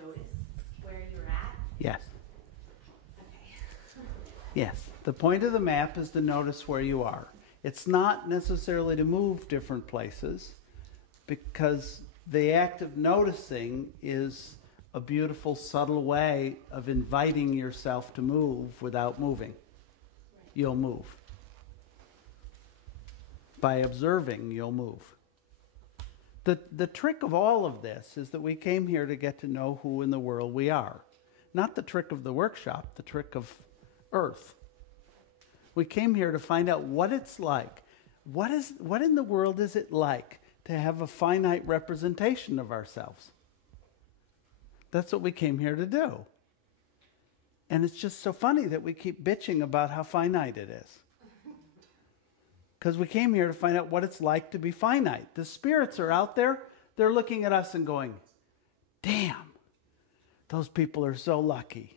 notice where you're at? Yes. Okay. Yes. The point of the map is to notice where you are. It's not necessarily to move different places, because the act of noticing is a beautiful, subtle way of inviting yourself to move without moving. Right. You'll move. By observing, you'll move. The trick of all of this is that we came here to get to know who in the world we are. Not the trick of the workshop, the trick of Earth. We came here to find out what it's like. What in the world is it like to have a finite representation of ourselves? That's what we came here to do. And it's just so funny that we keep bitching about how finite it is. Because we came here to find out what it's like to be finite. The spirits are out there. They're looking at us and going, damn, those people are so lucky.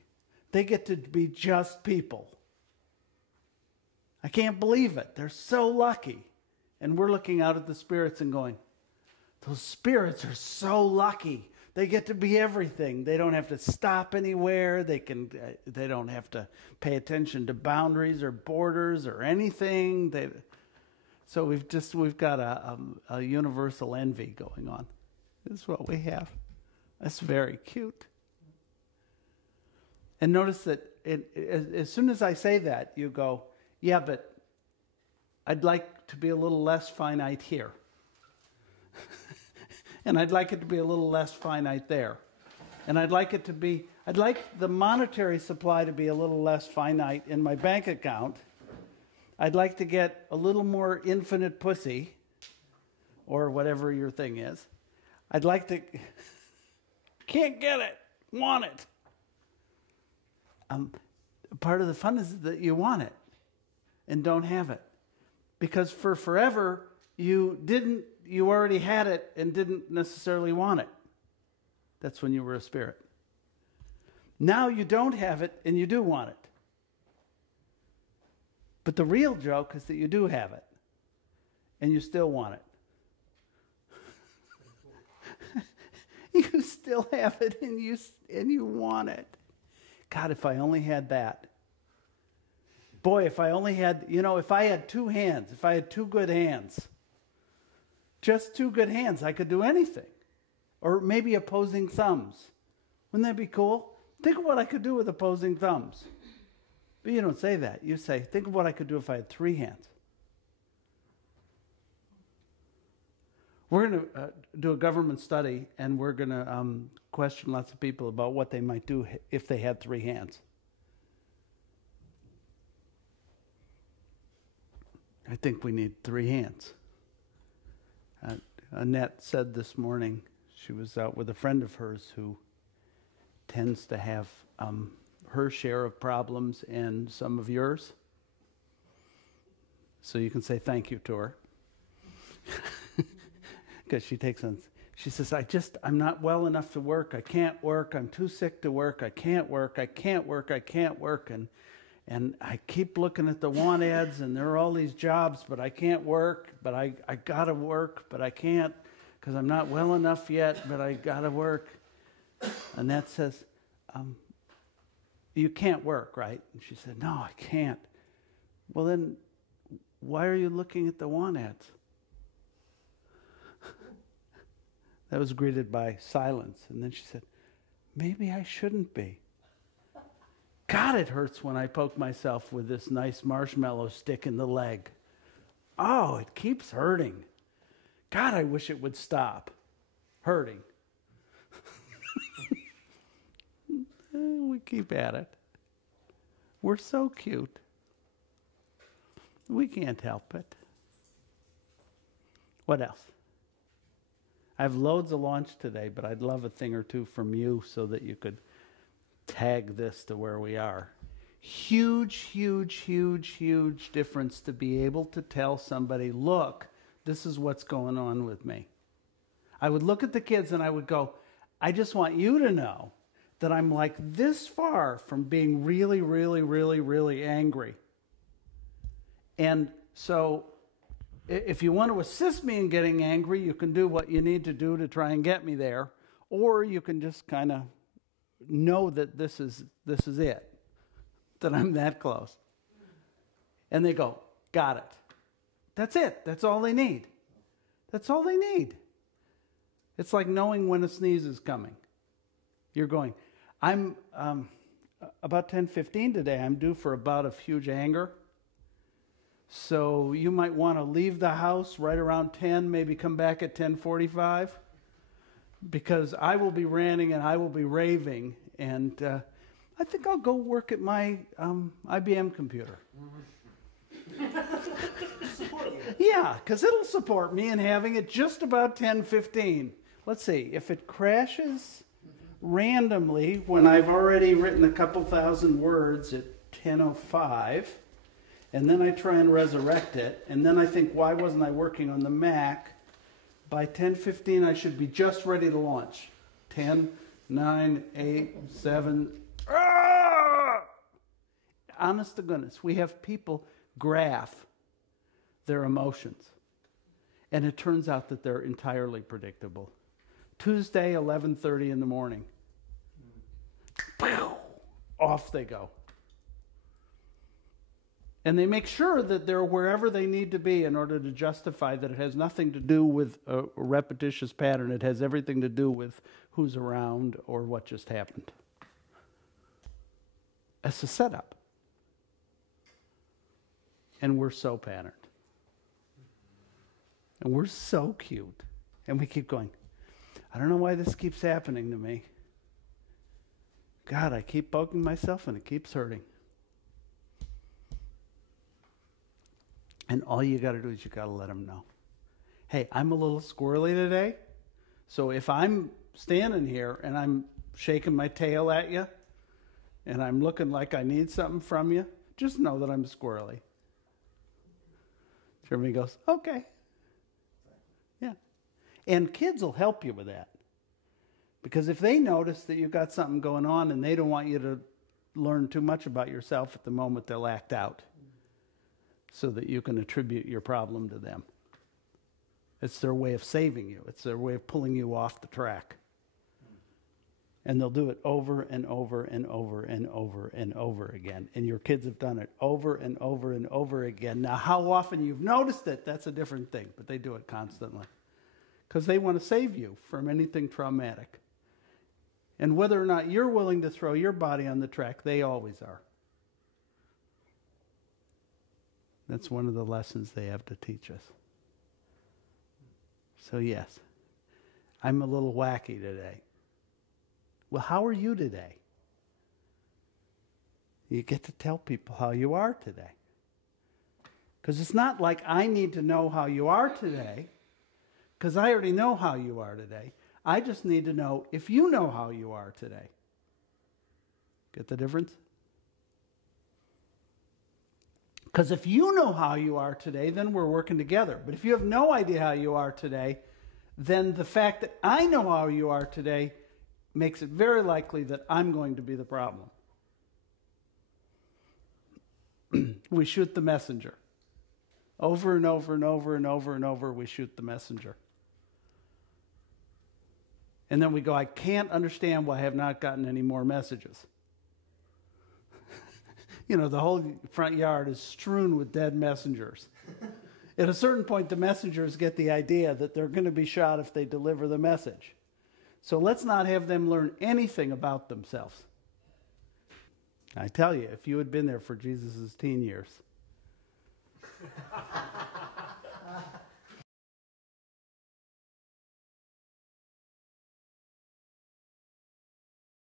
They get to be just people. I can't believe it. They're so lucky. And we're looking out at the spirits and going, those spirits are so lucky. They get to be everything. They don't have to stop anywhere. They don't have to pay attention to boundaries or borders or anything. So we've got a universal envy going on. This is what we have. That's very cute. And notice that as soon as I say that, you go, yeah, but I'd like to be a little less finite here. And I'd like it to be a little less finite there. And I'd like the monetary supply to be a little less finite in my bank account. I'd like to get a little more infinite pussy, or whatever your thing is. I'd like to... Can't get it. Want it. Part of the fun is that you want it and don't have it. Because for forever, you already had it and didn't necessarily want it. That's when you were a spirit. Now you don't have it and you do want it. But the real joke is that you do have it, and you still want it. You still have it, and you want it. God, if I only had that. Boy, if I only had, if I had two hands, if I had two good hands, just two good hands, I could do anything. Or maybe opposing thumbs. Wouldn't that be cool? Think of what I could do with opposing thumbs. But you don't say that. You say, think of what I could do if I had three hands. We're going to do a government study, and we're going to question lots of people about what they might do if they had three hands. I think we need three hands. Annette said this morning, she was out with a friend of hers who tends to have her share of problems and some of yours. So you can say thank you to her. Because she takes on, she says, I'm not well enough to work. I can't work. I'm too sick to work. I can't work. I can't work. I can't work. And I keep looking at the want ads, and there are all these jobs, but I can't work. But I got to work, but I can't because I'm not well enough yet, but I got to work. And that says, you can't work, right? And she said, no, I can't. Well, then why are you looking at the want ads? That was greeted by silence. And then she said, maybe I shouldn't be. God, it hurts when I poke myself with this nice marshmallow stick in the leg. Oh, it keeps hurting. God, I wish it would stop hurting. We keep at it. We're so cute. We can't help it. What else? I have loads of launch today, but I'd love a thing or two from you so that you could tag this to where we are. Huge, huge, huge, huge difference to be able to tell somebody, look, this is what's going on with me. I would look at the kids and I would go, I just want you to know that I'm like this far from being really, really, really, really angry. And so if you want to assist me in getting angry, you can do what you need to do to try and get me there. Or you can just kind of know that this is it, that I'm that close. And they go, got it. That's it. That's all they need. That's all they need. It's like knowing when a sneeze is coming. You're going, I'm about 10:15 today. I'm due for a bout of huge anger. So you might want to leave the house right around 10, maybe come back at 10:45, because I will be ranting and I will be raving, and I think I'll go work at my IBM computer. Yeah, because it'll support me in having it just about 10:15. Let's see, if it crashes randomly when I've already written a couple thousand words at 10:05, and then I try and resurrect it, and then I think, why wasn't I working on the Mac? By 10:15, I should be just ready to launch. 10, 9, 8, 7. Honest to goodness, we have people graph their emotions, and it turns out that they're entirely predictable. Tuesday, 11:30 in the morning. Off they go. And they make sure that they're wherever they need to be in order to justify that it has nothing to do with a repetitious pattern. It has everything to do with who's around or what just happened. It's a setup. And we're so patterned. And we're so cute. And we keep going, I don't know why this keeps happening to me. God, I keep poking myself and it keeps hurting. And all you got to do is you got to let them know. Hey, I'm a little squirrely today. So if I'm standing here and I'm shaking my tail at you and I'm looking like I need something from you, just know that I'm squirrely. Everybody goes, okay. Yeah. And kids will help you with that. Because if they notice that you've got something going on and they don't want you to learn too much about yourself at the moment, they'll act out so that you can attribute your problem to them. It's their way of saving you. It's their way of pulling you off the track. And they'll do it over and over and over and over and over again. And your kids have done it over and over and over again. Now, how often you've noticed it, that's a different thing. But they do it constantly. Because they want to save you from anything traumatic. And whether or not you're willing to throw your body on the track, they always are. That's one of the lessons they have to teach us. So yes, I'm a little wacky today. Well, how are you today? You get to tell people how you are today. Because it's not like I need to know how you are today, because I already know how you are today. I just need to know if you know how you are today. Get the difference? Because if you know how you are today, then we're working together. But if you have no idea how you are today, then the fact that I know how you are today makes it very likely that I'm going to be the problem. We shoot the messenger. Over and over and over and over and over, we shoot the messenger. And then we go, I can't understand why I have not gotten any more messages. You know, the whole front yard is strewn with dead messengers. At a certain point, the messengers get the idea that they're going to be shot if they deliver the message. So let's not have them learn anything about themselves. I tell you, if you had been there for Jesus' teen years,